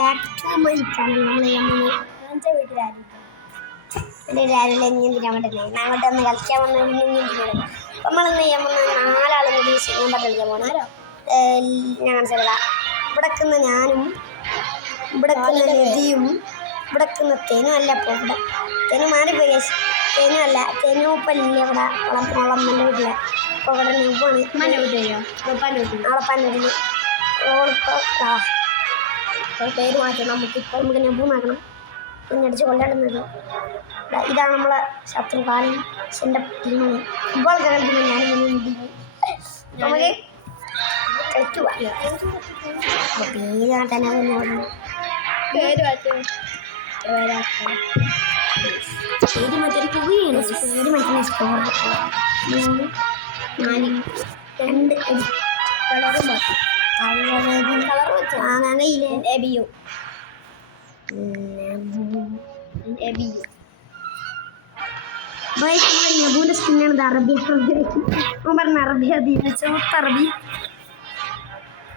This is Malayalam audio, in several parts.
Back to my channel. നമ്മൾ എൻ്റെ വീട്ടിലാരും എൻ്റെ രാവിലെ എന്തിനാൻ വേണ്ടില്ലേ ഞാൻ അങ്ങോട്ട് ഒന്ന് കളിക്കാൻ വന്ന അപ്പം നമ്മളിന്ന് ചെയ്യാൻ വന്ന 4 ആളും കൂടി ഞാൻ പറഞ്ഞ് കളിക്കാൻ പോകണമല്ലോ. ഞാൻ കാണിച്ചതാ ഇവിടെക്കുന്ന ഞാനും ഇവിടെക്കുന്ന നദിയും ഇവിടെക്കുന്ന തെനും അല്ല. അപ്പോൾ ഇവിടെ തെനു മാറിപ്പോയി. തെനും അല്ല തെനുപ്പല്ലേ ഇവിടെ വളമ്മൻ്റെ വീട്ടിലെ. അപ്പോൾ ഇവിടെ നെവ്വാണ് അവളപ്പാൻ്റെ വീട്ടിൽ. ഓളിപ്പോൾ പേര് മാറ്റണം. നമുക്ക് നെവ്വ് മാറ്റണം. കുഞ്ഞടിച്ച് കൊല്ലാടുന്നത് ഇതാണ് നമ്മളെ ശത്രുകാലം. എൻ്റെ ടീമാണ് ഫുട്ബോൾ കളിക്കുമ്പോൾ ഞാനും നമുക്ക് കളിക്കുക. പേര് മാറ്റാൻ പേര് മാറ്റാൻ പോവുകയാണ്. പേര് മാറ്റുന്ന സ്കോർ 3 4 2 കളറും കളർ വെച്ചാൽ എബിയോ നബൂൻ്റെ സ്കിന്നാണ്. അറബി പറഞ്ഞ അറബി ചുവത്ത അറബി.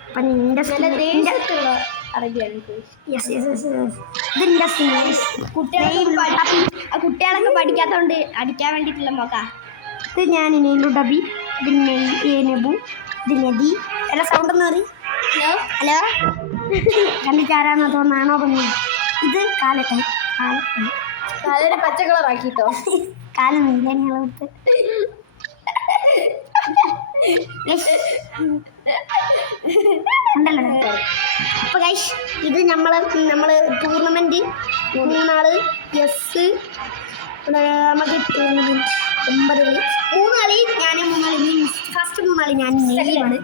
അപ്പം നിൻ്റെ അറബിയാണ്. ഇതിൻ്റെ കുട്ടികളൊക്കെ പഠിക്കാത്തതുകൊണ്ട് അടിക്കാൻ വേണ്ടിയിട്ടുള്ള നോക്ക. ഇത് ഞാൻ നെയ്ലുഡബി, ഇത് നബു, ഇത് നദി. എല്ലാ സൗണ്ടെന്ന് പറയും. ഹലോ കണ്ടിട്ടാരാന്ന് തോന്നാണോ പറഞ്ഞു. ഇത് കാലട്ടൻ. കാലൊരു പച്ച കളറാക്കിട്ടോ. കാലം നീലത്ത് ഉണ്ടല്ലോ. അപ്പോൾ ഗൈസ് ഇത് നമ്മൾ ടൂർണമെൻറ്റ് 3 നാൾ യെസ് നമുക്ക് ടൂർണമെൻറ്റ് 9 കളി 3 കളി ഞാൻ 3 കളി ഫസ്റ്റ് 3 കളി ഞാൻ നെയ്യാണ്.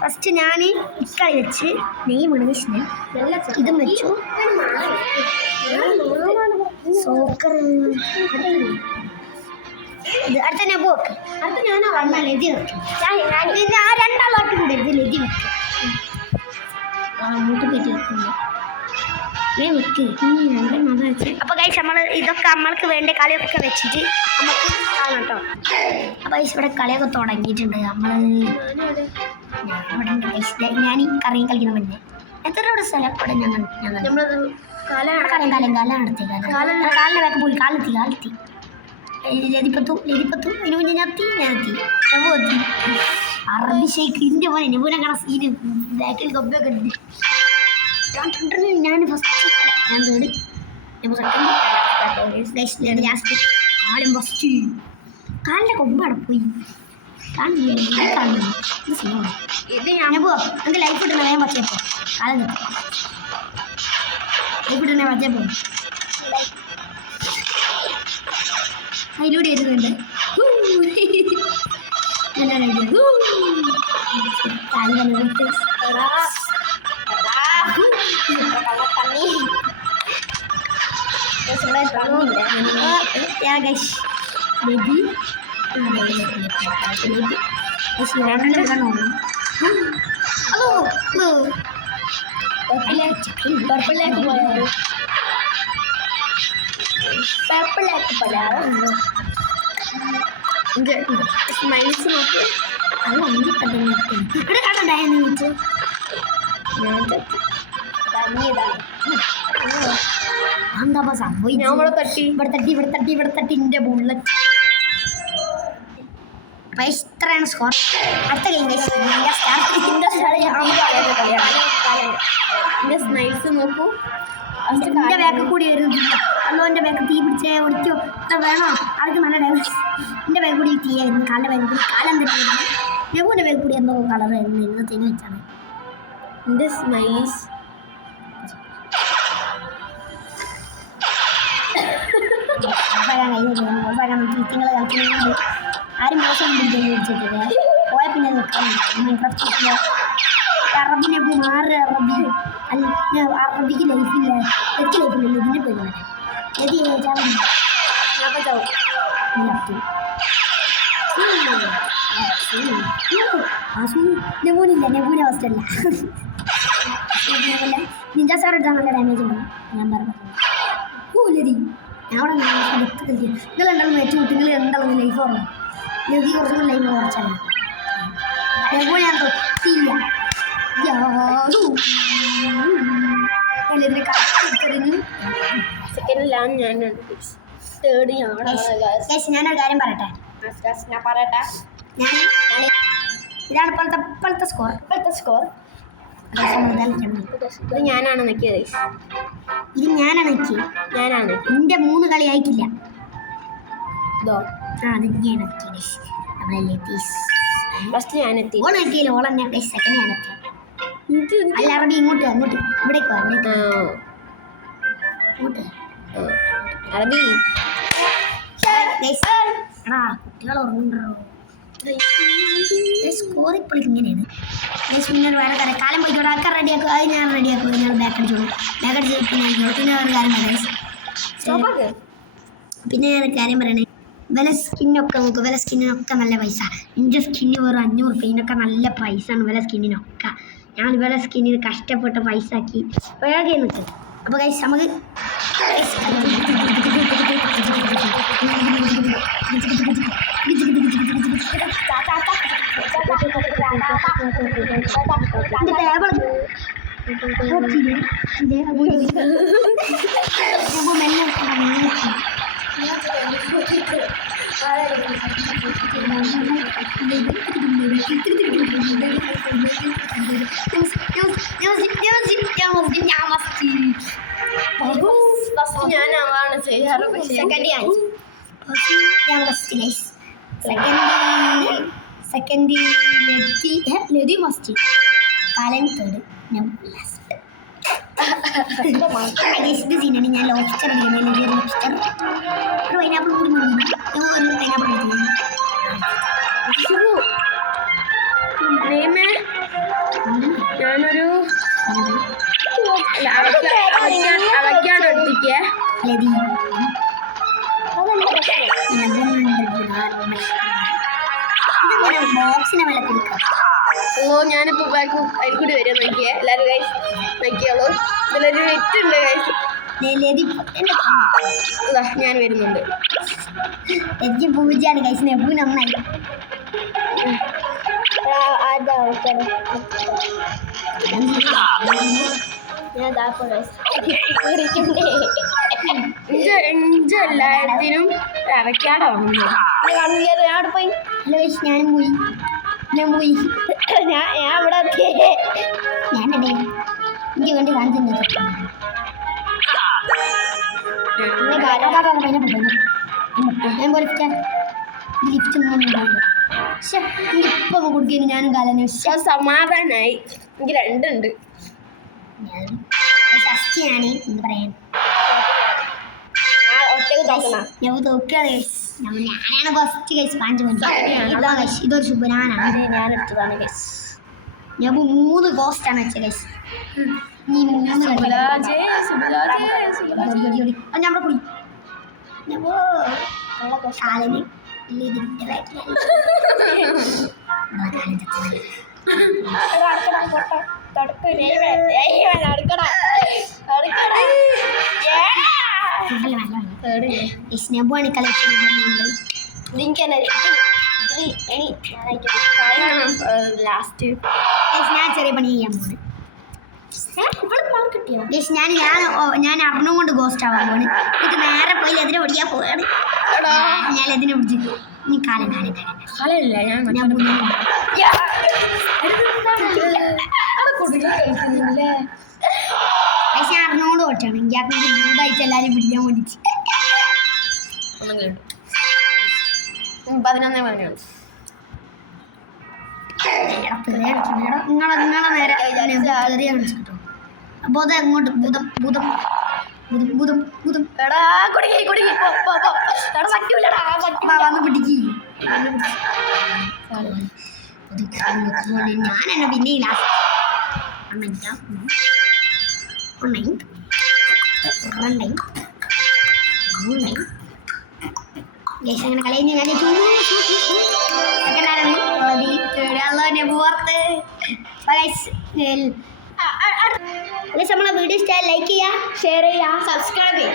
ഫസ്റ്റ് ഞാൻ ഇക്കളി വെച്ച് നെയ്മാണ് കൃഷ്ണൻ ഇതും വെച്ചു. സോക്കർ ഇത് അടുത്ത ഞാൻ പോക്ക് അടുത്ത ഞാൻ വന്നാൽ ലതി വെക്കും. ആ 2 ആളോട്ട് കൂടെ ഇത് ലതി വെക്കും. അങ്ങോട്ട് പറ്റി വെക്കുന്നുണ്ട് വെക്ക്. അപ്പോൾ ഗൈസ് നമ്മൾ ഇതൊക്കെ നമ്മൾക്ക് വേണ്ട കളിയൊക്കെ വെച്ചിട്ട് നമുക്ക് കാണാം കേട്ടോ. അപ്പോൾ ഗൈസ് ഇവിടെ കളിയൊക്കെ തുടങ്ങിയിട്ടുണ്ട്. ഞാൻ ഈ കറങ്ങി കളിക്കുന്ന മുന്നേ എത്ര ഇവിടെ സ്ഥലം ഇവിടെ കാലം നടത്തി കാലിൻ്റെ വേക്ക് പോയി കാലെത്തി ലതിപ്പത്തു ഇതിന് മുന്നേ ഞാനെത്തി അറബി ഷെയ്ക്ക് ഇതിൻ്റെ പോലെ നെബൂനെ കാണാൻ സീന് ബാക്കിൽ തൊപ്പിയൊക്കെ ഉണ്ട്. ഞാൻ ഫസ്റ്റ് ഞാൻ തേർഡ് സെക്കൻഡ് ലാസ്റ്റ് കാലം ഫസ്റ്റ് കാലിൻ്റെ കൊമ്പാടെ പോയി കാണില്ലേ ഇത് ഞാൻ പോവാം. എനിക്ക് ലൈഫ് ഇട്ടുന്ന വേഗം പച്ചയപ്പോ കാലം ലൈഫ് ഇട്ടുന്ന പച്ചയപ്പോ അതിലൂടെ ഇരുന്നുണ്ട്. സ്മൈൽസ് നോക്ക് അത് ഇവിടെ കാണണ്ടായിരുന്നു. എന്താ സംഭവിച്ചു? ഇവിടെ തട്ടി എൻ്റെ ബുള്ളറ്റ്. ഇത്രയാണ് സ്കോർ. അടുത്ത സ്മൈൽസ് നോക്കൂ. എൻ്റെ ബാക്ക് കൂടി വരുന്നു. അല്ലോ എൻ്റെ ബാക്ക് തീ പിടിച്ചേ ഒടിക്കോ ഇത്ര വേണോ ആൾക്ക് നല്ല ഡാമേജ്. എൻ്റെ ബാക്ക് കൂടി തീ ആയിരുന്നു. കാലിൻ്റെ ബാക്ക് കൂടി കാലം തന്നെയായിരുന്നു. നെബുവിൻ്റെ ബാക്ക് കൂടി എന്തോ കളർ ആയിരുന്നു. ഇന്ന് തെന്നു വെച്ചാണ് എൻ്റെ സ്മൈലീസ്. നിങ്ങൾ കളിക്കുന്നത് ആരും മോശം പിടിച്ചിട്ടില്ല. പോയ പിന്നെ നിൽക്കാൻ അറബി നെബു മാറ് അറബി അല്ല അറബിക്ക് ലൈഫില്ല എനിക്ക് ലൈഫില്ല. ഇതിൻ്റെ പേര് എതി നെബൂനില്ല നെബൂനെ അവസ്ഥയല്ല. നിഞ്ച സാർ എടുത്താൽ നല്ല ഡാമേജ് ഉണ്ടാവും. ഞാൻ പറഞ്ഞു ലതി ഞാൻ അവിടെ അടുത്ത് കളിക്കുക. നിങ്ങൾ രണ്ടാളും വെച്ച് കൂട്ടി നിങ്ങൾ രണ്ടാളും ലൈഫ് പറഞ്ഞു. ലതി കുറച്ചുകൂടി ലൈഫ് കുറച്ചാണ്. നെബൂ ഞാൻ തൊട്ടില്ല. എല്ലാം ഞാൻ തേർഡ് ഞാനൊരു കാര്യം പറയട്ടെ. ഞാൻ പറയട്ടെ. ഇതാണ് ഇപ്പോഴത്തെ സ്കോർ. ഇത് ഞാനാണ് നിൽക്കിയത്. ഇത് ഞാനാണ് നിൽക്കിയത്. നിന്റെ 3 കളി ആയിട്ടില്ല. ഇതോ അത് ഞാൻ ഫസ്റ്റ് ഞാൻ എത്തി. ഓളെത്തിയില്ല. ഓളെന്നെ സെക്കൻഡ് ഞാൻ എത്തി. അല്ല അറബി ഇങ്ങോട്ട് ഇവിടേക്ക് അറബി കുട്ടികൾ ഉറങ്ങുന്നുണ്ടോ? സ്കോർ ഇപ്പോഴും ഇങ്ങനെയാണ്. പിന്നെ വേറെ കാര്യം കാലം പോയിട്ട് ആൾക്കാർ റെഡിയാക്കും. അത് ഞാൻ റെഡിയാക്കും. ഞാൻ ബാക്കടിച്ചോളൂ. ബാക്കടിച്ച് പിന്നെ ഒരു കാര്യം പറയാം. പിന്നെ ഞാൻ കാര്യം പറയണേ, വില സ്കിന്നൊക്കെ നോക്കും. വില സ്കിന്നിനൊക്കെ നല്ല പൈസ. എൻ്റെ സ്കിന്ന് വെറും 500 രൂപ. ഇതിനൊക്കെ നല്ല പൈസ ആണ് വില സ്കിന്നിനൊക്കെ. ഞാൻ വില സ്കിന്നിന് കഷ്ടപ്പെട്ട പൈസ ആക്കി വേഗം നിൽക്കും. അപ്പോൾ കഴിച്ച് നമുക്ക് ഞാനാണ് ചെയ്യാറ്. സെക്കൻഡ് ലതി ഫസ്റ്റ്, കാലൻ തേർഡ്, ഞാൻ ലാസ്റ്റ്. ഇത് സീനാണ്. ഞാൻ ലോബ്സ്റ്റർ ലോബ്സ്റ്റർ ഒരു പൈനാപ്പിൾ കൂടി മതി. ഒരു പൈനാപ്പിൾ ഞാനൊരു അവക്കാണ് എടുത്തിക്കേ. ബോക്സിനെ വില കൊടുക്കാം. ഞാനിപ്പോ അതിൽ കൂടി വരാൻ നോക്കിയേ. എല്ലാവരും ഗൈസ് നോക്കിയോളൂ. ഇതിലൊരു നെറ്റ് ഉണ്ട് ഗൈസ്. ഞാൻ വരുന്നുണ്ട്. എനിക്ക് പൂജയാണ് ഗൈസ്. നെബു നന്നായി. എല്ലാത്തിനും അവക്കാടോ പോയി. ഞാനും പോയി. ഞാൻ ഇവിടെ ഞാനേ എനിക്ക് വേണ്ടി കാണിച്ചു. ലിഫ്റ്റ് ഇപ്പൊ കൊടുക്കുന്നു. ഞാനും കാലന് സമാധാനായി. എനിക്ക് 2 ഉണ്ട്. ഫസ്റ്റിയാണ് എന്ത് പറയാൻ. ഞാൻ തോക്കുകയാണ്. ഞാനാണ് ഫസ്റ്റ് കഴിച്ച് 5 മിനിറ്റ്. ഇതൊരു ശുഭനാനാണ്. ഞാൻ എടുത്തതാണ് ഗൈസ്. ഞാൻ 3 ഗോസ്റ്റാണ് വെച്ചത് ഗൈസ്. നീ 3 ഞാൻ കുടി കാലന് സ്നബാണ് കളക്ഷൻ. ലാസ്റ്റ് ഞാൻ ചെറിയ പണി ചെയ്യാൻ പോകുന്നത്. ഞാൻ അറിഞ്ഞും കൊണ്ട് ഗോസ്റ്റ് ആവാൻ പോണ്. ഇത് നേരെ പോയി എതിരെ പിടിക്കാൻ പോവാണ്. ഞാൻ എതിനെ പിടിച്ചു. നീ കാലം കാലല്ല ഞാൻ പക്ഷെ അറിഞ്ഞോണ്ട് ഓട്ടാണ്. എനിക്ക് മൂന്നായിട്ട് എല്ലാവരും പിടിക്കാൻ വേണ്ടിട്ട്. 11 നിങ്ങളെ നേരെ ചെറിയ കാണിച്ചിട്ടോ. അപ്പോൾ അത് അങ്ങോട്ട് ഭൂതം ഭൂതം ഭൂതം ഭൂതം ഭൂതം വന്ന് പിടിക്ക്. ഞാനെന്നെ പിന്നെ അങ്ങനെ കളയുന്നു. ഞാൻ നമ്മളെ വീഡിയോ ഇഷ്ടമായി ലൈക്ക് ചെയ്യുക, ഷെയർ ചെയ്യുക, സബ്സ്ക്രൈബ് ചെയ്യുക.